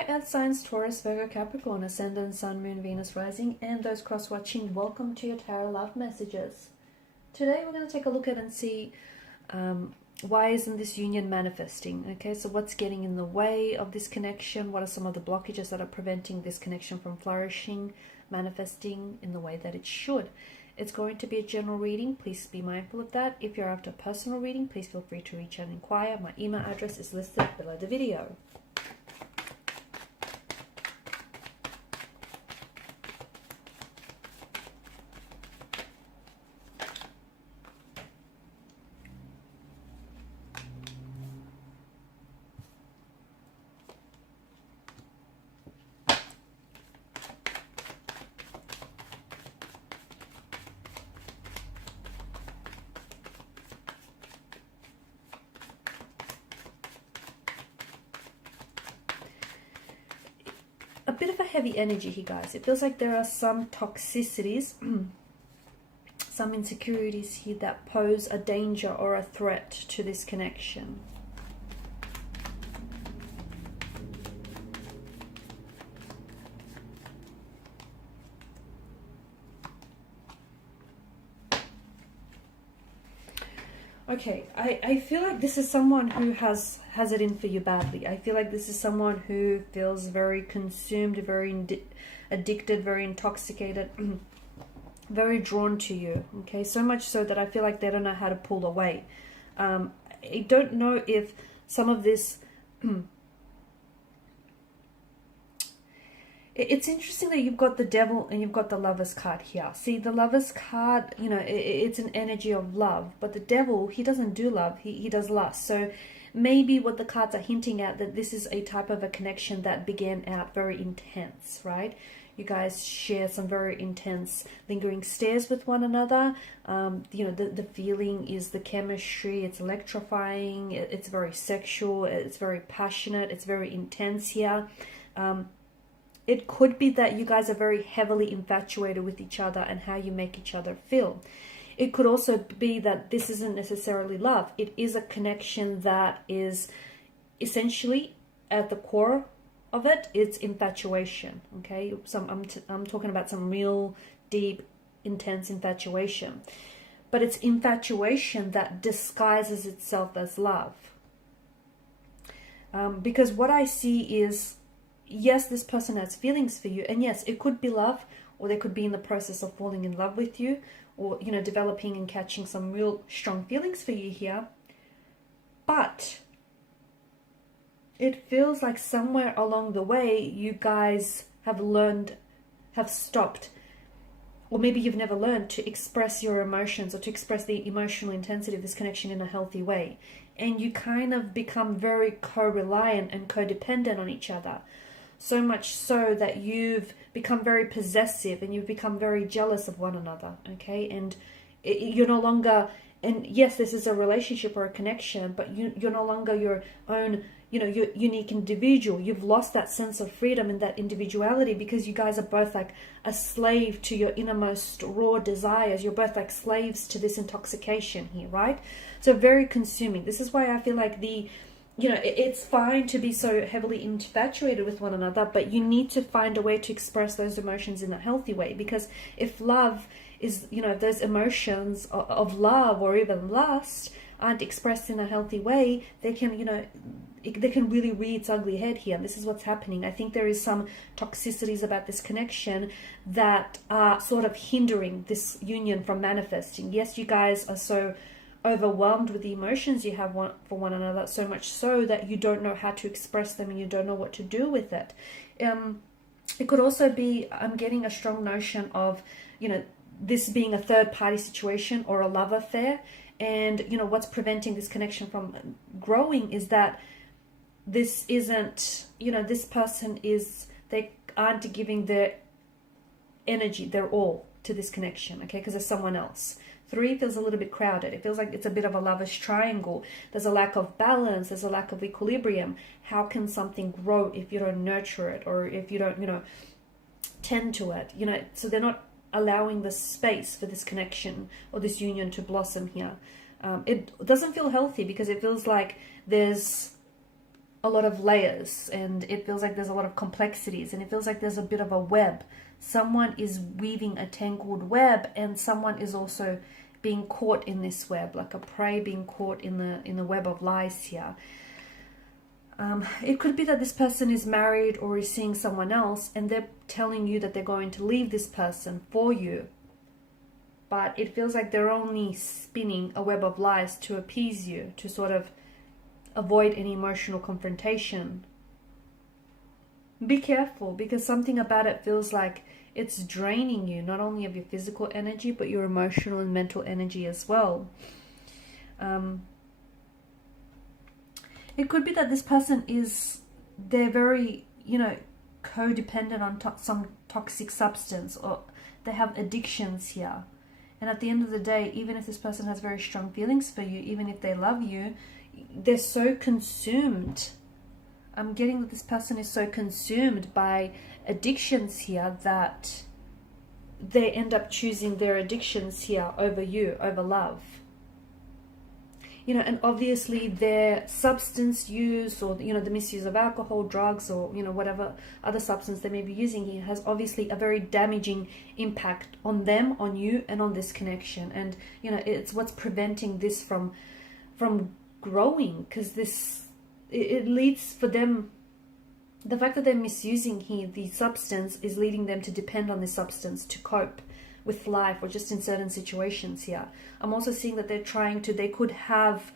Hi Earth signs, Taurus, Virgo, Capricorn, Ascendant, Sun, Moon, Venus, Rising, and those cross-watching, welcome to your Tarot Love Messages. Today we're going to take a look at and see why isn't this union manifesting? Okay, so what's getting in the way of this connection? What are some of the blockages that are preventing this connection from flourishing, manifesting in the way that it should? It's going to be a general reading. Please be mindful of that. If you're after a personal reading, please feel free to reach out and inquire. My email address is listed below the video. A bit of a heavy energy here, guys. It feels like there are some toxicities, some insecurities here that pose a danger or a threat to this connection. Okay, I feel like this is someone who has it in for you badly. I feel like this is someone who feels very consumed, very addicted, very intoxicated, very drawn to you. Okay, so much so that I feel like they don't know how to pull away. I don't know if some of this... It's interesting that you've got the Devil and you've got the Lover's card here. See, the Lover's card, you know, it's an energy of love. But the Devil, he doesn't do love, he does lust. So maybe what the cards are hinting at, that this is a type of a connection that began out very intense, right? You guys share some very intense lingering stares with one another. You know, the feeling is the chemistry. It's electrifying. It's very sexual. It's very passionate. It's very intense here. It could be that you guys are very heavily infatuated with each other and how you make each other feel. It could also be that this isn't necessarily love. It is a connection that is essentially at the core of it, it's infatuation. Okay, I'm talking about some real deep, intense infatuation. But it's infatuation that disguises itself as love. Because what I see is, yes, this person has feelings for you, and yes, it could be love, or they could be in the process of falling in love with you, or, you know, developing and catching some real strong feelings for you here. But it feels like somewhere along the way, you guys have stopped, or maybe you've never learned to express your emotions or to express the emotional intensity of this connection in a healthy way. And you kind of become very co-reliant and codependent on each other. So much so that you've become very possessive and you've become very jealous of one another, okay? And you're no longer, and yes, this is a relationship or a connection, but you're no longer your own, you know, your unique individual. You've lost that sense of freedom and that individuality because you guys are both like a slave to your innermost raw desires. You're both like slaves to this intoxication here, right? So very consuming. This is why I feel like you know, it's fine to be so heavily infatuated with one another, but you need to find a way to express those emotions in a healthy way. Because if love is, you know, those emotions of love or even lust aren't expressed in a healthy way, they can, you know, they can really rear its ugly head here. And this is what's happening. I think there is some toxicities about this connection that are sort of hindering this union from manifesting. Yes, you guys are so overwhelmed with the emotions you have for one another, so much so that you don't know how to express them and you don't know what to do with it. It could also be, I'm getting a strong notion of, you know, this being a third party situation or a love affair. And, you know, what's preventing this connection from growing is that this isn't, you know, this person they aren't giving their energy, their all to this connection, okay, because there's someone else. 3 feels a little bit crowded. It feels like it's a bit of a lover's triangle. There's a lack of balance. There's a lack of equilibrium. How can something grow if you don't nurture it, or if you don't, you know, tend to it? You know, so they're not allowing the space for this connection or this union to blossom here. It doesn't feel healthy because it feels like there's a lot of layers, and it feels like there's a lot of complexities, and it feels like there's a bit of a web. Someone is weaving a tangled web, and someone is also being caught in this web, like a prey being caught in the web of lies here. It could be that this person is married or is seeing someone else, and they're telling you that they're going to leave this person for you. But it feels like they're only spinning a web of lies to appease you, to sort of avoid any emotional confrontation. Be careful, because something about it feels like it's draining you, not only of your physical energy, but your emotional and mental energy as well. It could be that this person they're very, codependent on some toxic substance, or they have addictions here. And at the end of the day, even if this person has very strong feelings for you, even if they love you, they're so consumed. I'm getting that this person is so consumed by addictions here that they end up choosing their addictions here over you, over love. And obviously their substance use, or, the misuse of alcohol, drugs, or, whatever other substance they may be using here, has obviously a very damaging impact on them, on you, and on this connection. And, it's what's preventing this from growing, because it leads for them, the fact that they're misusing here the substance is leading them to depend on this substance to cope with life, or just in certain situations here. I'm also seeing that they could have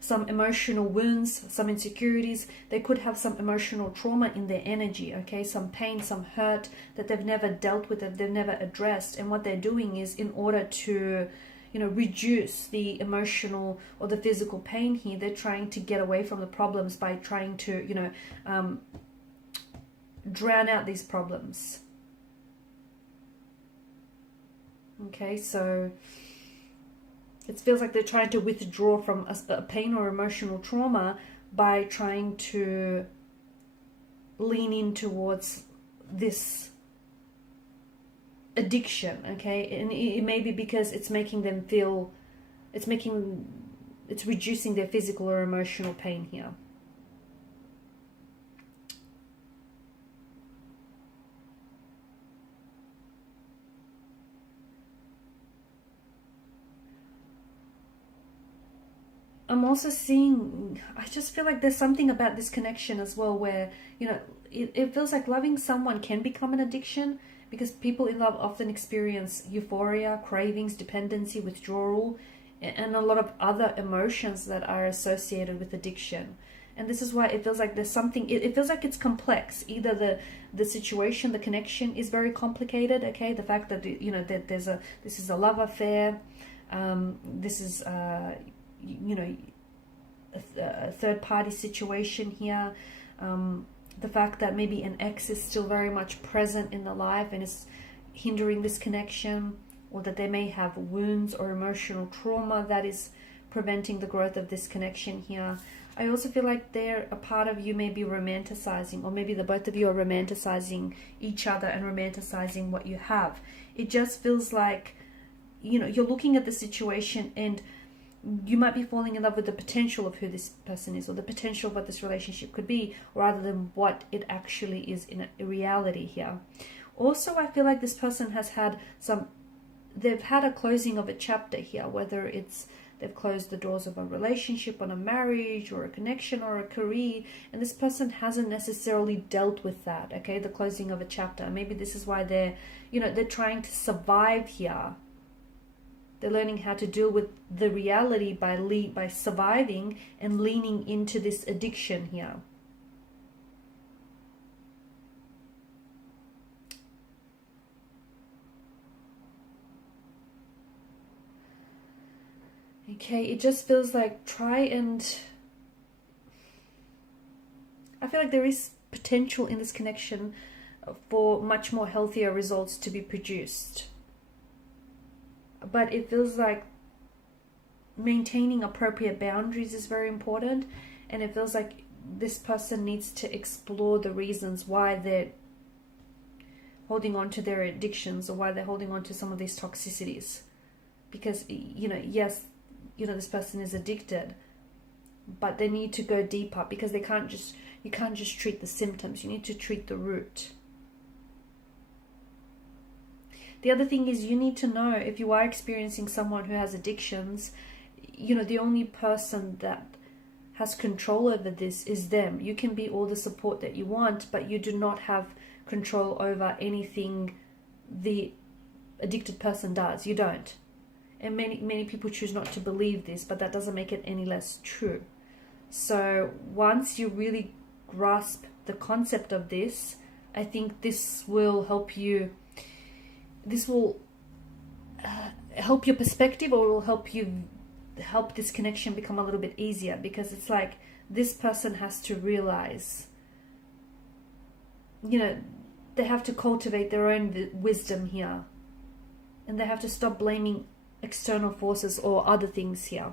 some emotional wounds, some insecurities. They could have some emotional trauma in their energy, okay? Some pain, some hurt that they've never dealt with, that they've never addressed. And what they're doing is, in order to reduce the emotional or the physical pain here, they're trying to get away from the problems by trying to, drown out these problems. Okay, so it feels like they're trying to withdraw from a pain or emotional trauma by trying to lean in towards this addiction, okay? And it may be because it's making them feel, it's reducing their physical or emotional pain here. I'm also seeing, I just feel like there's something about this connection as well where, it feels like loving someone can become an addiction, because people in love often experience euphoria, cravings, dependency, withdrawal, and a lot of other emotions that are associated with addiction. And this is why it feels like there's something, it feels like it's complex. Either the situation, the connection is very complicated, okay? The fact that, that this is a love affair, this is, a third party situation here, the fact that maybe an ex is still very much present in the life and is hindering this connection, or that they may have wounds or emotional trauma that is preventing the growth of this connection here. I also feel like a part of you may be romanticizing, or maybe the both of you are romanticizing each other and romanticizing what you have. It just feels like, you're looking at the situation and you might be falling in love with the potential of who this person is, or the potential of what this relationship could be, rather than what it actually is in reality here. Also, I feel like this person has had they've had a closing of a chapter here, whether it's they've closed the doors of a relationship, on a marriage, or a connection, or a career, and this person hasn't necessarily dealt with that, okay, the closing of a chapter. Maybe this is why they're trying to survive here. They're learning how to deal with the reality by surviving and leaning into this addiction here. Okay, it just feels like I feel like there is potential in this connection for much more healthier results to be produced. But it feels like maintaining appropriate boundaries is very important, and it feels like this person needs to explore the reasons why they're holding on to their addictions, or why they're holding on to some of these toxicities. Because, yes, this person is addicted, but they need to go deeper, because you can't just treat the symptoms. You need to treat the root. The other thing is, you need to know, if you are experiencing someone who has addictions, the only person that has control over this is them. You can be all the support that you want, but you do not have control over anything the addicted person does. You don't. And many people choose not to believe this, but that doesn't make it any less true. So once you really grasp the concept of this, I think this will help you. This will help your perspective, or will help this connection become a little bit easier, because it's like this person has to realize, they have to cultivate their own wisdom here, and they have to stop blaming external forces or other things here.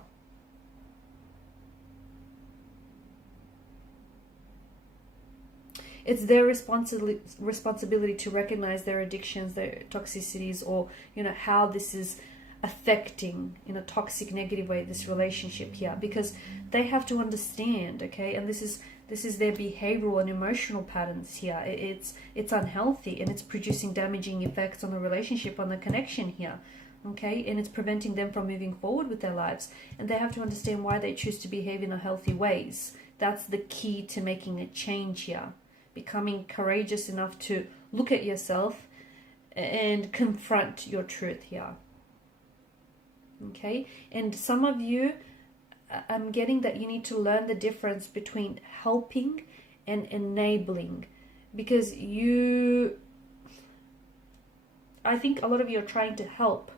It's their responsibility to recognize their addictions, their toxicities, or how this is affecting in a toxic, negative way this relationship here, because they have to understand, okay? And this is their behavioral and emotional patterns here. It's unhealthy, and it's producing damaging effects on the relationship, on the connection here, okay? And it's preventing them from moving forward with their lives, and they have to understand why they choose to behave in healthy ways. That's the key to making a change here. Becoming courageous enough to look at yourself and confront your truth here. Okay? And some of you, I'm getting that you need to learn the difference between helping and enabling. Because I think a lot of you are trying to help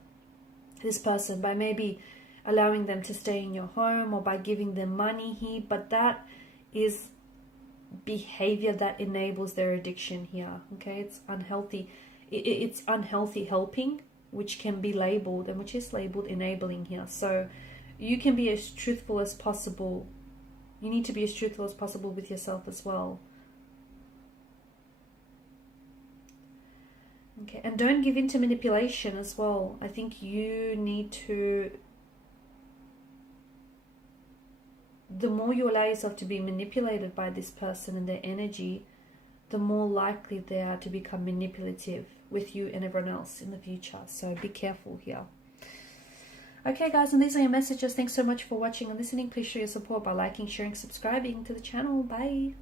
this person by maybe allowing them to stay in your home, or by giving them money here, but that is behavior that enables their addiction here. Okay, it's unhealthy. It's unhealthy helping, which can be labeled, and which is labeled enabling here. So you can be as truthful as possible. You need to be as truthful as possible with yourself as well. Okay, and don't give in to manipulation as well. I think you need to, the more you allow yourself to be manipulated by this person and their energy, the more likely they are to become manipulative with you and everyone else in the future. So be careful here. Okay guys, and these are your messages. Thanks so much for watching and listening. Please show your support by liking, sharing, subscribing to the channel. Bye.